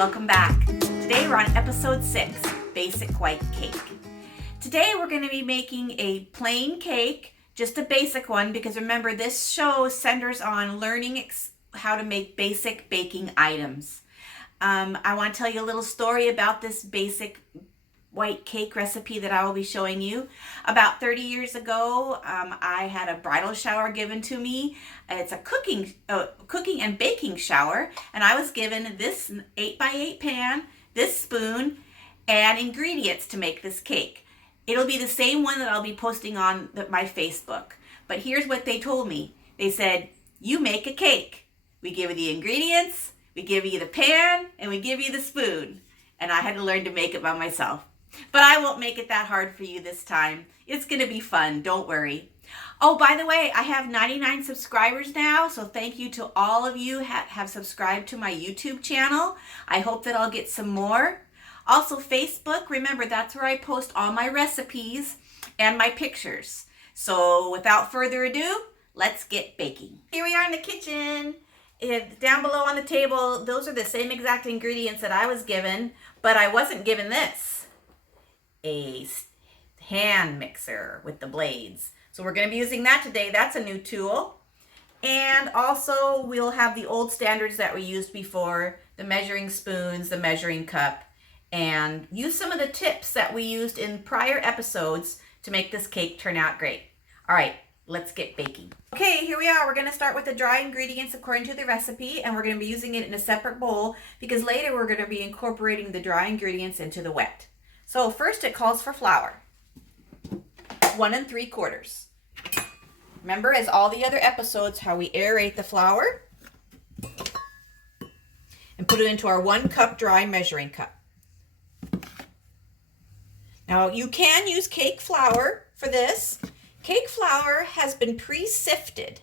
welcome back. Today we're on episode 6, Basic White Cake. Today we're going to be making a plain cake, just a basic one, because remember this show centers on learning how to make basic baking items. I want to tell you a little story about this basic white cake recipe that I will be showing you. About 30 years ago, I had a bridal shower given to me. It's a cooking and baking shower, and I was given this 8x8 pan, this spoon, and ingredients to make this cake. It'll be the same one that I'll be posting on my Facebook. But here's what they told me. They said, you make a cake. We give you the ingredients, we give you the pan, and we give you the spoon. And I had to learn to make it by myself. But I won't make it that hard for you this time. It's going to be fun, don't worry. Oh, by the way, I have 99 subscribers now, so thank you to all of you have subscribed to my YouTube channel. I hope that I'll get some more. Also, Facebook, remember that's where I post all my recipes and my pictures. So without further ado, let's get baking. Here we are in the kitchen. Down below on the table, those are the same exact ingredients that I was given, but I wasn't given this. A hand mixer with the blades. So we're going to be using that today. That's a new tool. And also we'll have the old standards that we used before, the measuring spoons, the measuring cup, and use some of the tips that we used in prior episodes to make this cake turn out great. All right, let's get baking. Okay, here we are. We're going to start with the dry ingredients according to the recipe, and we're going to be using it in a separate bowl because later we're going to be incorporating the dry ingredients into the wet. So first it calls for flour, 1 3/4. Remember, as all the other episodes, how we aerate the flour and put it into our 1 cup dry measuring cup. Now you can use cake flour for this. Cake flour has been pre-sifted.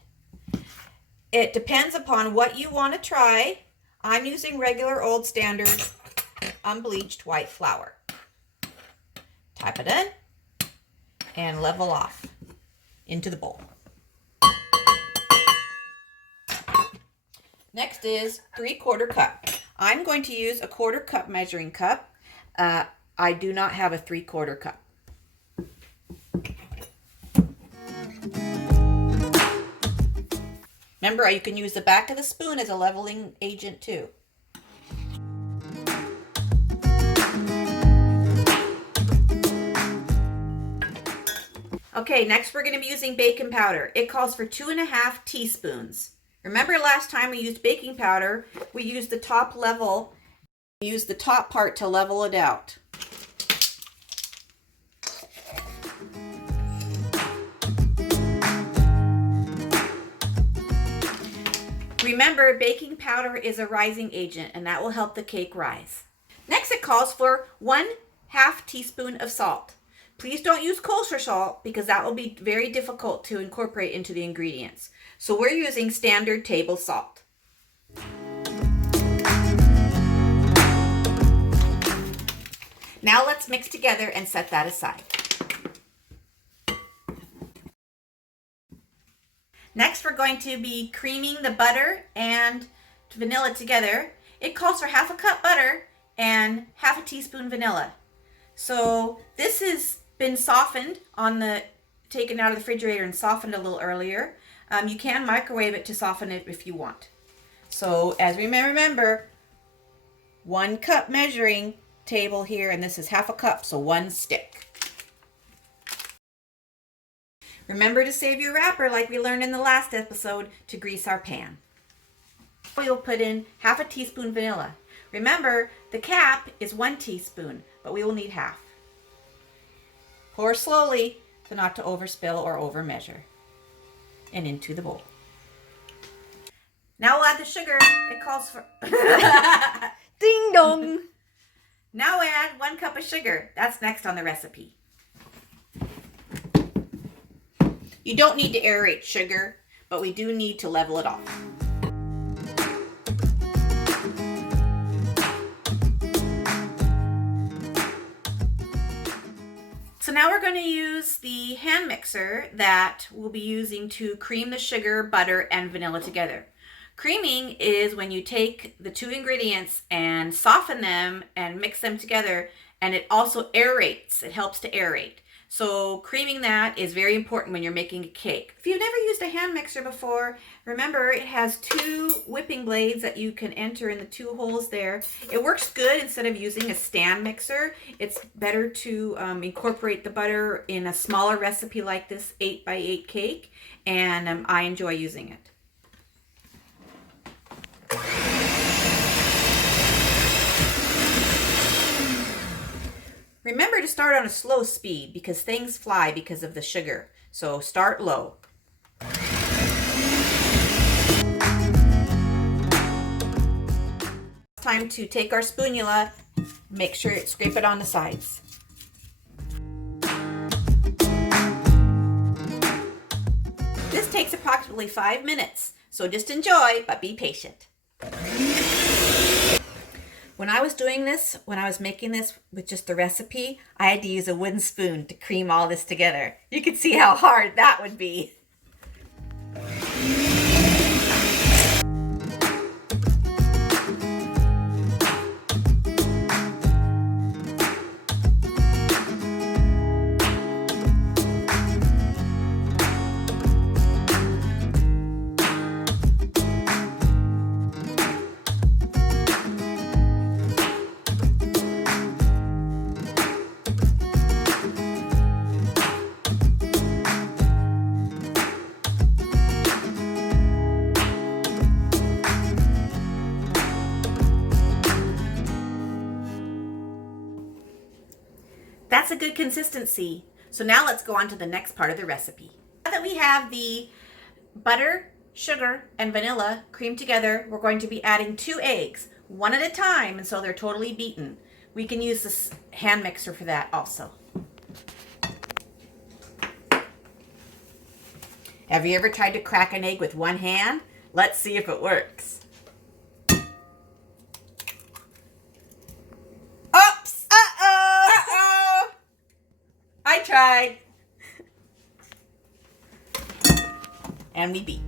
It depends upon what you want to try. I'm using regular old standard unbleached white flour. Tap it in and level off into the bowl. Next is 3/4 cup. I'm going to use a 1/4 cup measuring cup. I do not have a 3/4 cup. Remember, you can use the back of the spoon as a leveling agent too. Okay, next we're going to be using baking powder. It calls for 2½ teaspoons. Remember last time we used baking powder, we used the top level, we used the top part to level it out. Remember, baking powder is a rising agent, and that will help the cake rise. Next, it calls for 1/2 teaspoon of salt. Please don't use kosher salt because that will be very difficult to incorporate into the ingredients. So we're using standard table salt. Now let's mix together and set that aside. Next, we're going to be creaming the butter and vanilla together. It calls for 1/2 cup butter and 1/2 teaspoon vanilla. So this has been softened taken out of the refrigerator and softened a little earlier. You can microwave it to soften it if you want. So as we may remember, 1 cup measuring table here, and this is 1/2 cup, so 1 stick. Remember to save your wrapper like we learned in the last episode to grease our pan. We'll put in 1/2 teaspoon vanilla. Remember, the cap is 1 teaspoon, but we will need 1/2. Pour slowly so not to overspill or overmeasure. And into the bowl. Now we'll add the sugar. It calls for... Ding dong! Now add 1 cup of sugar. That's next on the recipe. You don't need to aerate sugar, but we do need to level it off. So now we're going to use the hand mixer that we'll be using to cream the sugar, butter, and vanilla together. Creaming is when you take the two ingredients and soften them and mix them together, and it also aerates. It helps to aerate. So creaming that is very important when you're making a cake. If you've never used a hand mixer before, remember it has two whipping blades that you can enter in the two holes there. It works good instead of using a stand mixer. It's better to incorporate the butter in a smaller recipe like this 8x8 cake, and I enjoy using it. Remember to start on a slow speed because things fly because of the sugar. So start low. It's time to take our spatula, make sure you scrape it on the sides. This takes approximately 5 minutes, so just enjoy, but be patient. When I was doing this, when I was making this with just the recipe, I had to use a wooden spoon to cream all this together. You can see how hard that would be. That's a good consistency. So now let's go on to the next part of the recipe. Now that we have the butter, sugar, and vanilla creamed together, we're going to be adding 2 eggs, one at a time, and so they're totally beaten. We can use this hand mixer for that also. Have you ever tried to crack an egg with one hand? Let's see if it works. Oops! Uh-oh! I tried. And we beat.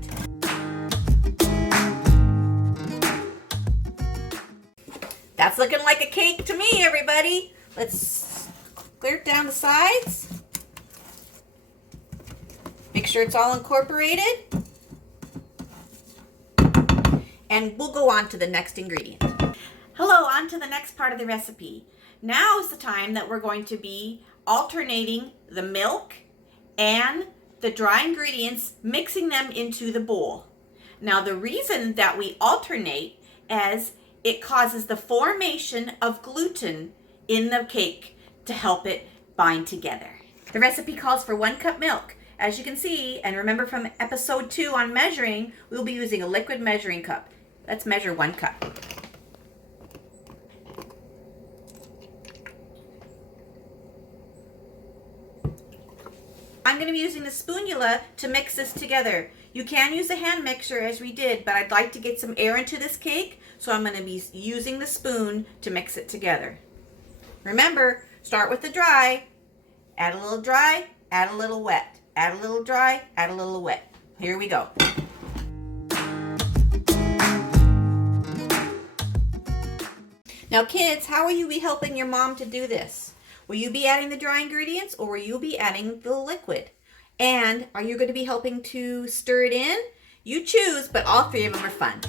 That's looking like a cake to me, everybody. Let's clear it down the sides. Make sure it's all incorporated. And we'll go on to the next ingredient. Hello, on to the next part of the recipe. Now is the time that we're going to be alternating the milk and the dry ingredients, mixing them into the bowl. Now the reason that we alternate is it causes the formation of gluten in the cake to help it bind together. The recipe calls for 1 cup milk. As you can see, and remember from episode 2 on measuring, we'll be using a liquid measuring cup. Let's measure 1 cup. I'm going to be using the spatula to mix this together. You can use a hand mixer as we did, but I'd like to get some air into this cake, so I'm going to be using the spoon to mix it together. Remember, start with the dry, add a little dry, add a little wet, add a little dry, add a little wet. Here we go. Now kids, how will you be helping your mom to do this? Will you be adding the dry ingredients or will you be adding the liquid? And are you going to be helping to stir it in? You choose, but all 3 of them are fun.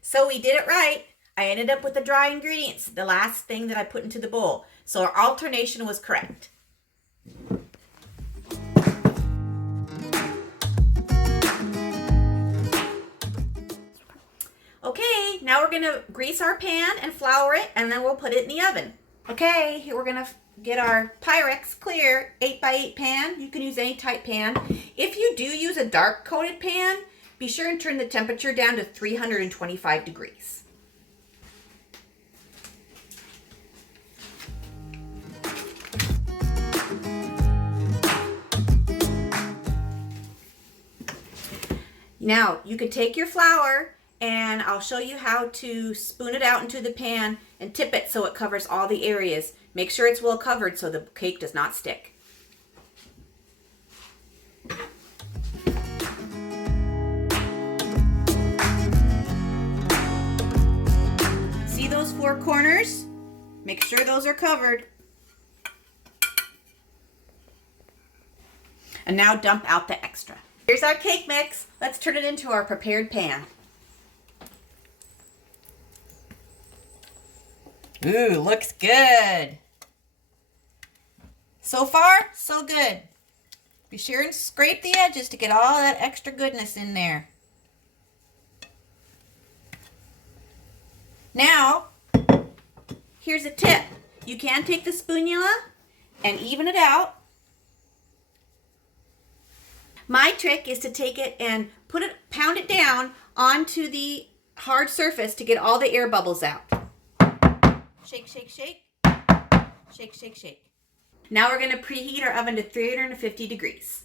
So we did it right. I ended up with the dry ingredients, the last thing that I put into the bowl. So our alternation was correct. Okay, now we're gonna grease our pan and flour it, and then we'll put it in the oven. Okay, here we're gonna get our Pyrex clear 8x8 pan. You can use any type pan. If you do use a dark coated pan, be sure and turn the temperature down to 325 degrees. Now, you could take your flour and I'll show you how to spoon it out into the pan and tip it so it covers all the areas. Make sure it's well covered so the cake does not stick. See those 4 corners? Make sure those are covered. And now dump out the extra. Here's our cake mix. Let's turn it into our prepared pan. Ooh, looks good. So far, so good. Be sure and scrape the edges to get all that extra goodness in there. Now, here's a tip. You can take the spoonula and even it out. My trick is to take it and pound it down onto the hard surface to get all the air bubbles out. Shake, shake, shake. Shake, shake, shake. Now we're going to preheat our oven to 350 degrees.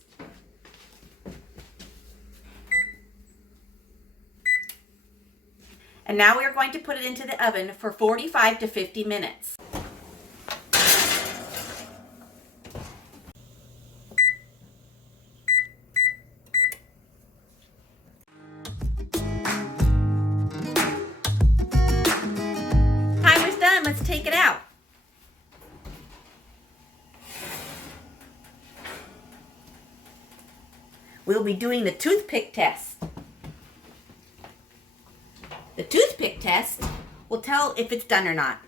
And now we are going to put it into the oven for 45 to 50 minutes. Timer's done. Let's take it out. We'll be doing the toothpick test. The toothpick test will tell if it's done or not.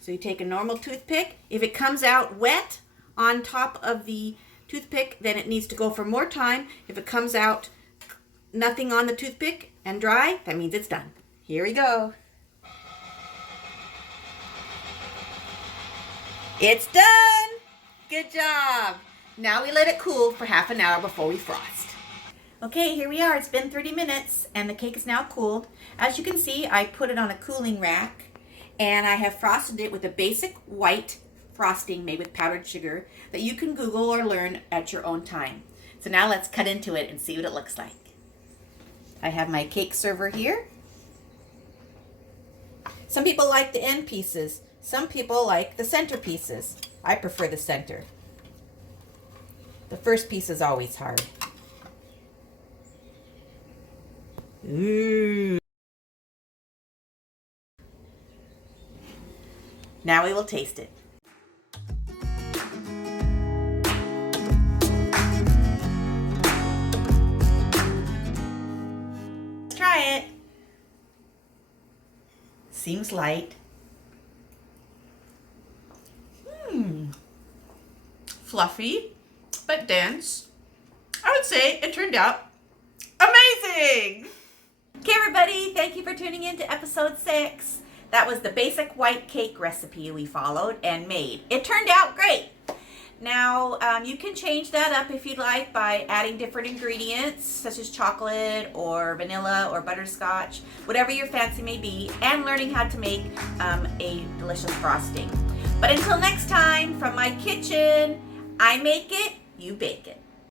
So you take a normal toothpick. If it comes out wet on top of the toothpick, then it needs to go for more time. If it comes out nothing on the toothpick and dry, that means it's done. Here we go. It's done! Good job! Now we let it cool for half an hour before we frost. Okay, here we are. It's been 30 minutes and the cake is now cooled. As you can see, I put it on a cooling rack and I have frosted it with a basic white frosting made with powdered sugar that you can Google or learn at your own time. So now let's cut into it and see what it looks like. I have my cake server here. Some people like the end pieces. Some people like the center pieces. I prefer the center. The first piece is always hard. Ooh. Now we will taste it. Let's try it. Seems light. Fluffy, but dense. I would say it turned out amazing. Okay, everybody, thank you for tuning in to episode 6. That was the basic white cake recipe we followed and made. It turned out great. Now, you can change that up if you'd like by adding different ingredients, such as chocolate or vanilla or butterscotch, whatever your fancy may be, and learning how to make a delicious frosting. But until next time, from my kitchen, I make it, you bake it.